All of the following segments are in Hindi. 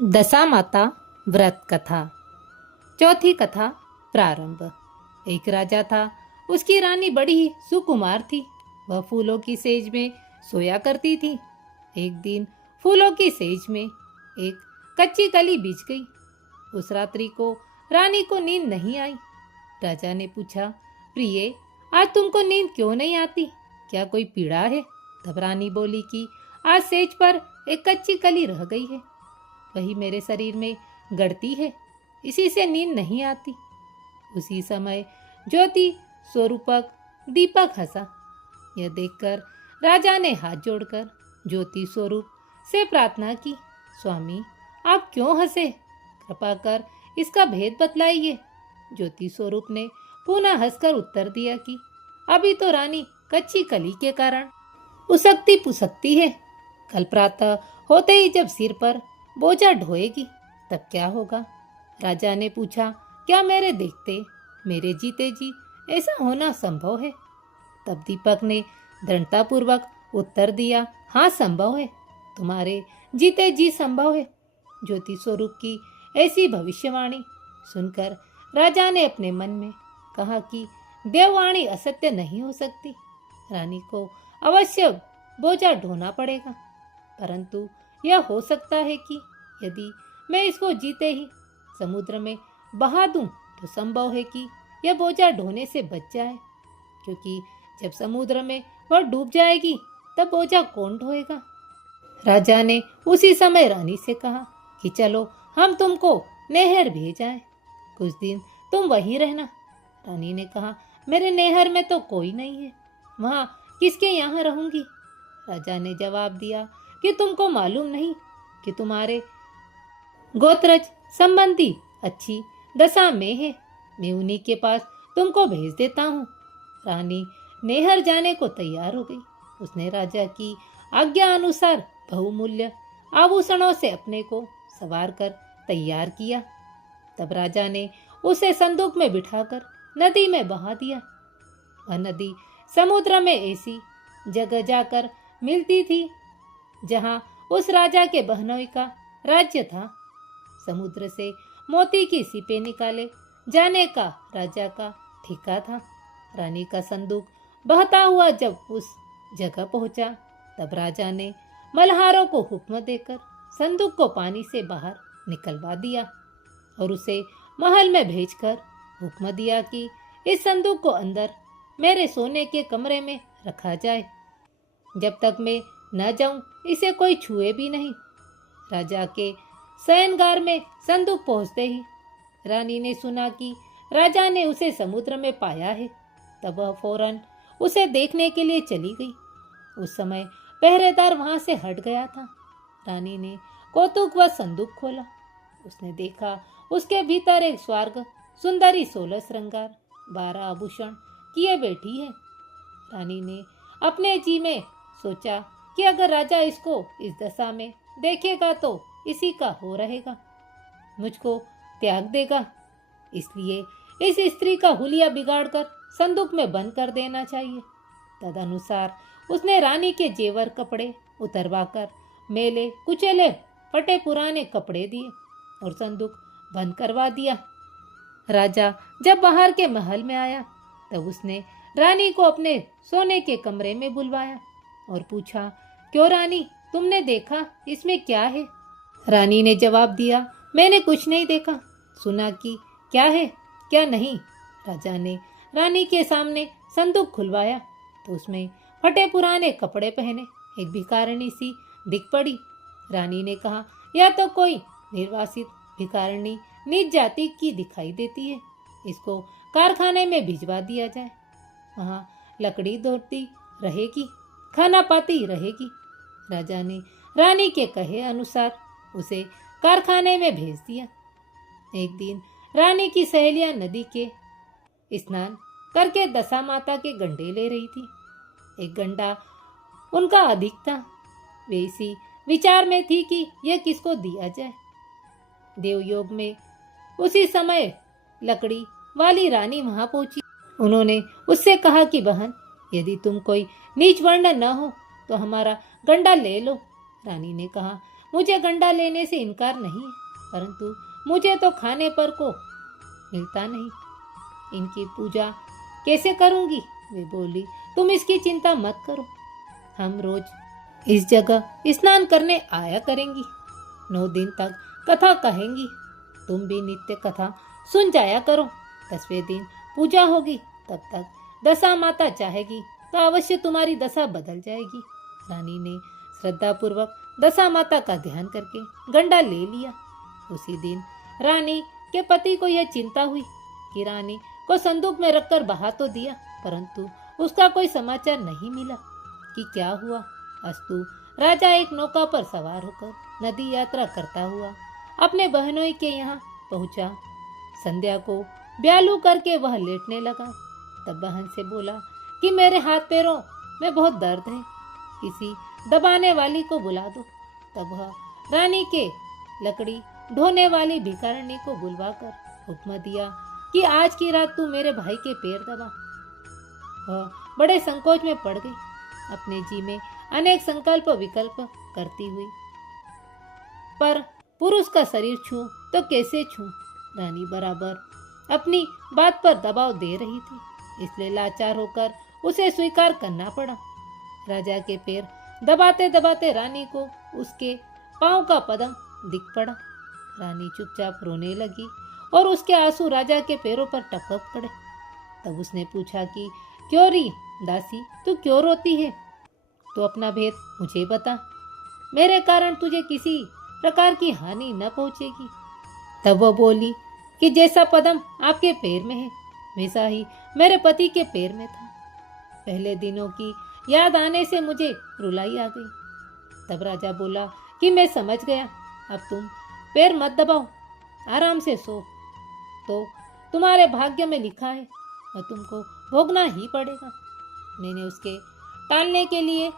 दशा माता व्रत कथा। चौथी कथा प्रारंभ। एक राजा था, उसकी रानी बड़ी ही सुकुमार थी। वह फूलों की सेज में सोया करती थी। एक दिन फूलों की सेज में एक कच्ची कली बिछ गई। उस रात्रि को रानी को नींद नहीं आई। राजा ने पूछा, प्रिय, आज तुमको नींद क्यों नहीं आती? क्या कोई पीड़ा है? तब रानी बोली कि आज सेज पर एक कच्ची कली रह गई है, वही मेरे शरीर में गड़ती है, इसी से नींद नहीं आती। उसी समय ज्योति स्वरूपक दीपक हंसा। यह देखकर राजा ने हाथ जोड़कर ज्योति स्वरूप से प्रार्थना की, स्वामी, आप क्यों हंसे? कृपा कर इसका भेद बतलाइए। ज्योति स्वरूप ने पुनः हंसकर उत्तर दिया कि अभी तो रानी कच्ची कली के कारण उसकती पुसकती है। कल प्रातः होते ही जब सिर पर बोझा ढोएगी तब क्या होगा? राजा ने पूछा, क्या मेरे देखते, मेरे जीते जी ऐसा होना संभव है? तब दीपक ने दृढ़तापूर्वक उत्तर दिया, हाँ संभव है, तुम्हारे जीते जी संभव है। ज्योति स्वरूप की ऐसी भविष्यवाणी सुनकर राजा ने अपने मन में कहा कि देववाणी असत्य नहीं हो सकती। रानी को अवश्य बोझा ढोना पड़ेगा, परंतु यह हो सकता है कि यदि मैं इसको जीते ही समुद्र में बहा दूं तो संभव है कि यह बोझा ढोने से बच जाए, क्योंकि जब समुद्र में वह डूब जाएगी तब बोझा कौन ढोएगा? राजा ने उसी समय रानी से कहा कि चलो हम तुमको नहर भेजाएं, कुछ दिन तुम वहीं रहना। रानी ने कहा, मेरे नहर में तो कोई नहीं है, वहाँ किसके यहाँ रहूंगी? राजा ने जवाब दिया कि तुमको मालूम नहीं कि तुम्हारे गोत्रज संबंधी अच्छी दशा में है, मैं उन्हीं के पास तुमको भेज देता हूँ। रानी नहर जाने को तैयार हो गई। उसने राजा की आज्ञा अनुसार बहुमूल्य आभूषणों से अपने को सवार कर तैयार किया। तब राजा ने उसे संदूक में बिठाकर नदी में बहा दिया। वह नदी समुद्र में ऐसी जगह जाकर मिलती थी जहां उस राजा के बहनोई का राज्य था। समुद्र से मोती की सीपे निकाले जाने का राजा का ठिका था। रानी का संदूक बहता हुआ जब उस जगह पहुंचा तब राजा ने मल्हारों को हुक्म देकर संदूक को पानी से बाहर निकलवा दिया और उसे महल में भेजकर हुक्म दिया कि इस संदूक को अंदर मेरे सोने के कमरे में रखा जाए, जब तक मैं न जाऊं इसे कोई छुए भी नहीं। राजा के शयनगार में संदूक पहुंचते ही रानी ने सुना कि राजा ने उसे समुद्र में पाया है। तब वह फौरन उसे देखने के लिए चली गई। उस समय पहरेदार वहां से हट गया था। रानी ने कौतुकवश संदूक खोला। उसने देखा उसके भीतर एक स्वर्ग सुंदरी 16 श्रृंगार 12 आभूषण किए बैठी है। रानी ने अपने जी में सोचा कि अगर राजा इसको इस दशा में देखेगा तो इसी का हो रहेगा, मुझको त्याग देगा, इसलिए इस स्त्री का हुलिया बिगाड़कर संदूक में बंद कर देना चाहिए। तदनुसार उसने रानी के जेवर कपड़े उतरवाकर मेले कुचेले फटे पुराने कपड़े दिए और संदूक बंद करवा दिया। राजा जब बाहर के महल में आया तब उसने रानी को अपने सोने के कमरे में बुलवाया और पूछा, क्यों रानी, तुमने देखा इसमें क्या है? रानी ने जवाब दिया, मैंने कुछ नहीं देखा, सुना कि क्या है क्या नहीं। राजा ने रानी के सामने संदूक खुलवाया तो उसमें फटे पुराने कपड़े पहने एक भिखारिणी सी दिख पड़ी। रानी ने कहा, यह तो कोई निर्वासित भिखारिणी नीच जाति की दिखाई देती है, इसको कारखाने में भिजवा दिया जाए, वहाँ लकड़ी धोती रहेगी, खाना पाती रहेगी। राजा ने रानी के कहे अनुसार उसे कारखाने में भेज दिया। एक दिन रानी की सहेलियां नदी के स्नान करके दशा माता के गंडे ले रही थी। एक गंडा उनका अधिक था। वे इसी विचार में थी कि यह किसको दिया जाए। देवयोग में उसी समय लकड़ी वाली रानी वहां पहुंची। उन्होंने उससे कहा कि बहन, यदि तुम कोई नीच वर्ण न हो तो हमारा गंडा ले लो। रानी ने कहा, मुझे गंडा लेने से इनकार नहीं है, परंतु मुझे तो खाने पर को मिलता नहीं। इनकी पूजा कैसे करूंगी? वे बोली, तुम इसकी चिंता मत करो, हम रोज इस जगह स्नान करने आया करेंगी, 9 दिन तक कथा कहेंगी, तुम भी नित्य कथा सुन जाया करो। 10वें दिन पूजा होगी, तब तक दशा माता चाहेगी तो अवश्य तुम्हारी दशा बदल जाएगी। रानी ने श्रद्धापूर्वक दशा माता का ध्यान करके गंडा ले लिया। उसी दिन रानी के पति को यह चिंता हुई कि रानी को संदूक में रखकर बहा तो दिया, परंतु उसका कोई समाचार नहीं मिला कि क्या हुआ। अस्तु राजा एक नौका पर सवार होकर नदी यात्रा करता हुआ अपने बहनोई के यहाँ पहुंचा। संध्या को ब्यालू करके वह लेटने लगा। तब बहन से बोला कि मेरे हाथ पैरों में बहुत दर्द है, किसी दबाने वाली को बुला दो। तब वह रानी के लकड़ी ढोने वाली भिखारिणी को बुलवाकर हुक्म दिया कि आज की रात तू मेरे भाई के पैर दबा। वह बड़े संकोच में पड़ गई, अपने जी में अनेक संकल्प विकल्प करती हुई, पर पुरुष का शरीर छू तो कैसे छू। रानी बराबर अपनी बात पर दबाव दे रही थी, इसलिए लाचार होकर उसे स्वीकार करना पड़ा। राजा के पैर दबाते दबाते रानी को उसके पांव का पदम दिख पड़ा। रानी चुपचाप रोने लगी और उसके आंसू राजा के पैरों पर टपक पड़े। तब उसने पूछा कि क्यों री दासी, तू क्यों रोती है? तो अपना भेद मुझे बता, मेरे कारण तुझे किसी प्रकार की हानि न पहुंचेगी। तब वह बोली कि जैसा पदम आपके पैर में है, वैसा ही मेरे पति के पैर में था। पहले दिनों की याद आने से मुझे रुलाई आ गई। तब राजा बोला कि मैं समझ गया, अब तुम पैर मत दबाओ, आराम से सो। तो तुम्हारे भाग्य में लिखा है और तुमको भोगना ही पड़ेगा। मैंने उसके टालने के लिए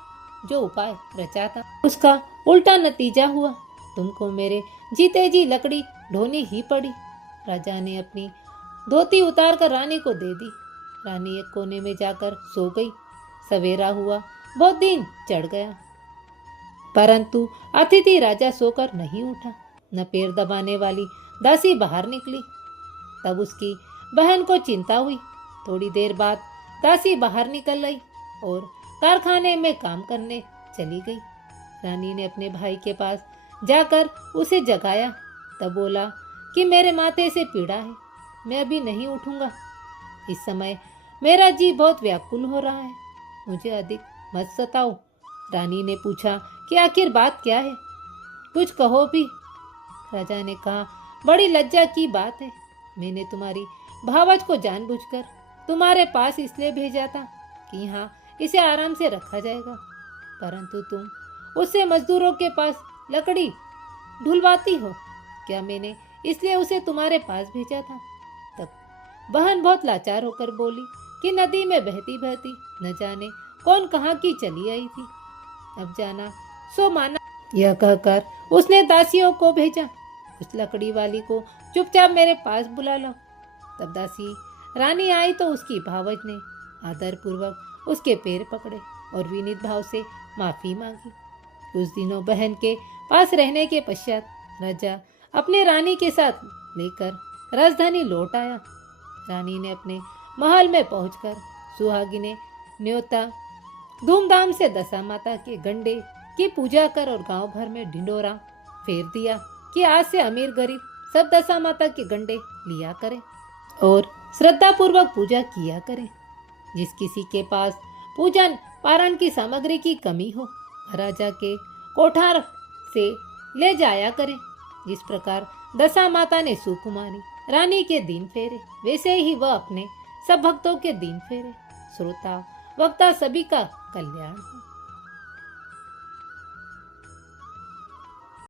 जो उपाय रचा था, उसका उल्टा नतीजा हुआ। तुमको मेरे जीते जी लकड़ी ढोनी ही पड़ी। राजा ने अपनी धोती उतार कर रानी को दे दी। रानी एक कोने में जाकर सो गई। सवेरा हुआ, बहुत दिन चढ़ गया, परंतु अतिथि राजा सोकर नहीं उठा। न पैर दबाने वाली दासी बाहर निकली। तब उसकी बहन को चिंता हुई। थोड़ी देर बाद दासी बाहर निकल आई और कारखाने में काम करने चली गई। रानी ने अपने भाई के पास जाकर उसे जगाया। तब बोला कि मेरे माथे से पीड़ा है, मैं अभी नहीं उठूंगा। इस समय मेरा जी बहुत व्याकुल हो रहा है, मुझे अधिक मत सताओ। रानी ने पूछा कि आखिर बात क्या है, कुछ कहो भी। राजा ने कहा, बड़ी लज्जा की बात है, मैंने तुम्हारी भावज को जानबूझकर तुम्हारे पास इसलिए भेजा था कि यहाँ इसे आराम से रखा जाएगा, परंतु तुम उससे मजदूरों के पास लकड़ी ढुलवाती हो। क्या मैंने इसलिए उसे तुम्हारे पास भेजा था? तब बहन बहुत लाचार होकर बोली कि नदी में बहती बहती न जाने कौन कहाँ की चली आई थी, अब जाना सो माना। यह कहकर उसने दासियों को भेजा, उस लकड़ी वाली को चुपचाप मेरे पास बुला लो। तब दासी रानी आई तो उसकी भावज ने आदर पूर्वक उसके पैर पकड़े और विनीत भाव से माफी मांगी। कुछ दिनों बहन के पास रहने के पश्चात राजा अपने रानी के साथ लेकर राजधानी लौट आया। रानी ने अपने महल में पहुंचकर सुहागिने न्योता धूमधाम से दशा माता के गंडे की पूजा कर और गांव भर में ढिंडोरा फेर दिया कि आज से अमीर गरीब सब दशा माता के गंडे लिया करें और श्रद्धा पूर्वक पूजा किया करें। जिस किसी के पास पूजन पारण की सामग्री की कमी हो, राजा के कोठार से ले जाया करें। जिस प्रकार दशा माता ने सुकुमारी रानी के दिन फेरे, वैसे ही वह अपने सब भक्तों के दिन फेरे। श्रोता वक्ता सभी का कल्याण हो।